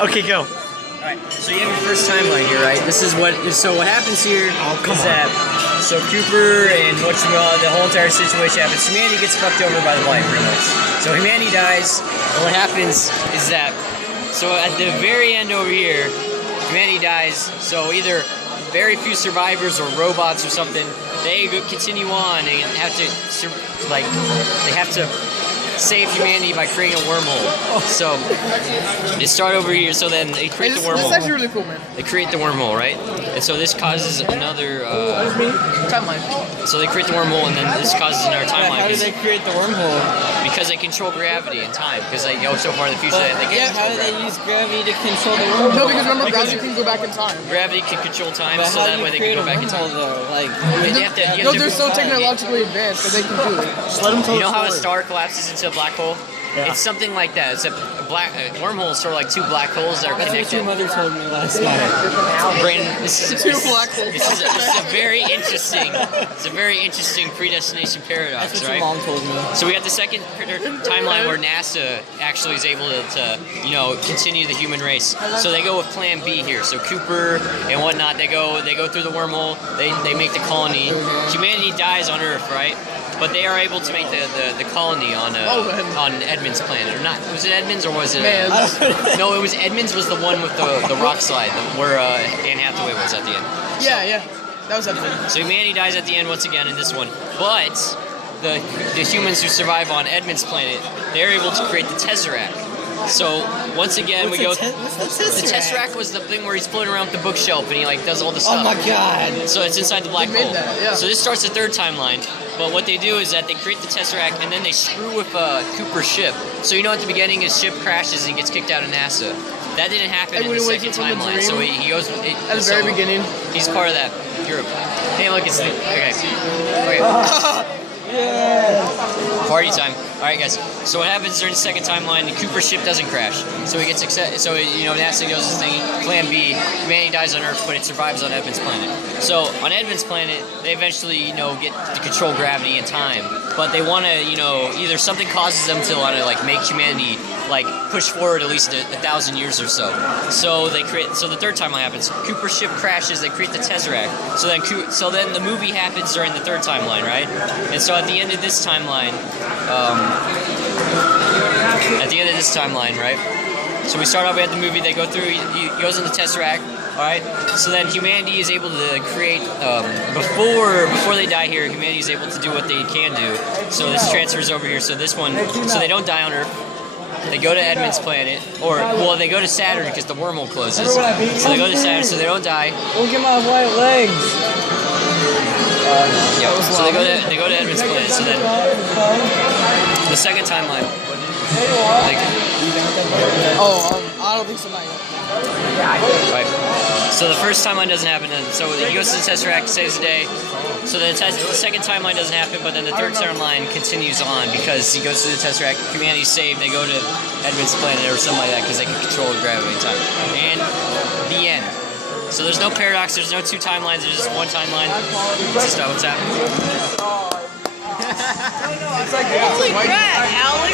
Okay, go. Alright, so you have your first timeline here, right? So what happens here is that, so Cooper and the whole entire situation happens. Humanity gets fucked over by the light, pretty much. So humanity dies, and what happens is that, so at the very end over here, humanity dies, so either very few survivors or robots or something, they continue on and have to, they have to save humanity by creating a wormhole. So they start over here, so then they create the wormhole. This is actually really cool, man. They create the wormhole, right? And so this causes another Timeline. so they create the wormhole, and then this causes another timeline. How do they create the wormhole? Because they control gravity and time. Because they go so far in the future that they Yeah, can how do they use gravity to control the wormhole? No, because remember, gravity can go back in time. Gravity can control time, But so how that do way you they create can go a back in time. wormhole, though? Like, No, they're so technologically advanced that they can do it. just let them tell You know how a star collapses into a black hole? Yeah. It's something like that. It's a wormhole is sort of like two black holes that are That's what connected. your mother told me last night. Brandon, this is Two black holes. This is a very interesting. It's a very interesting predestination paradox, That's what right? your mom told me. So we got the second timeline where NASA actually is able to continue the human race. So they go with Plan B here. So Cooper and whatnot, they go through the wormhole. They make the colony. Humanity dies on Earth, right? But they are able to make the colony on Edmund's planet, or not? Was it Edmunds or was it? No, it was Edmunds. Was the one with the rock slide where Anne Hathaway was at the end. Yeah, that was epic. So humanity dies at the end once again in this one, but the humans who survive on Edmund's planet, they're able to create the Tesseract. So once again, What's the Tesseract was the thing where he's floating around with the bookshelf and he does all the stuff. Oh my god. So it's inside the black They made hole. that, yeah. So this starts the third timeline. But what they do is that they create the Tesseract and then they screw with Cooper's ship. So at the beginning his ship crashes and he gets kicked out of NASA. That didn't happen in the second timeline. So he goes At the very beginning. He's part of that group. Hey, look, it's okay. Party time. All right, guys. So what happens during the second timeline? Cooper's ship doesn't crash, so he gets So NASA goes this thing. Plan B. Humanity dies on Earth, but it survives on Edmund's planet. So on Edmund's planet, they eventually get to control gravity and time, but they want to either something causes them to want to make humanity push forward at least 1,000 years or so. So they create. So the third timeline happens. Cooper's ship crashes. They create the Tesseract. So then the movie happens during the third timeline, right? And so at the end of this timeline, right? So we start off at the movie. They go through. He goes in the Tesseract. All right. So then humanity is able to create before they die here. Humanity is able to do what they can do. So this transfers over here. So this one. So they don't die on Earth. They go to Edmund's planet, they go to Saturn because the wormhole closes. So they go to Saturn, so they don't die. Look at my white legs. So they go to Edmund's planet. So then the second timeline. I don't think so, not yet. Right. So the first timeline doesn't happen. So he goes to the Tesseract, saves the day. So the second timeline doesn't happen, but then the third timeline continues on because he goes to the Tesseract, humanity's saved, they go to Edmund's planet or something like that because they can control gravity and time. And the end. So there's no paradox, there's no two timelines, there's just one timeline. What's happening? It's like that, Alec.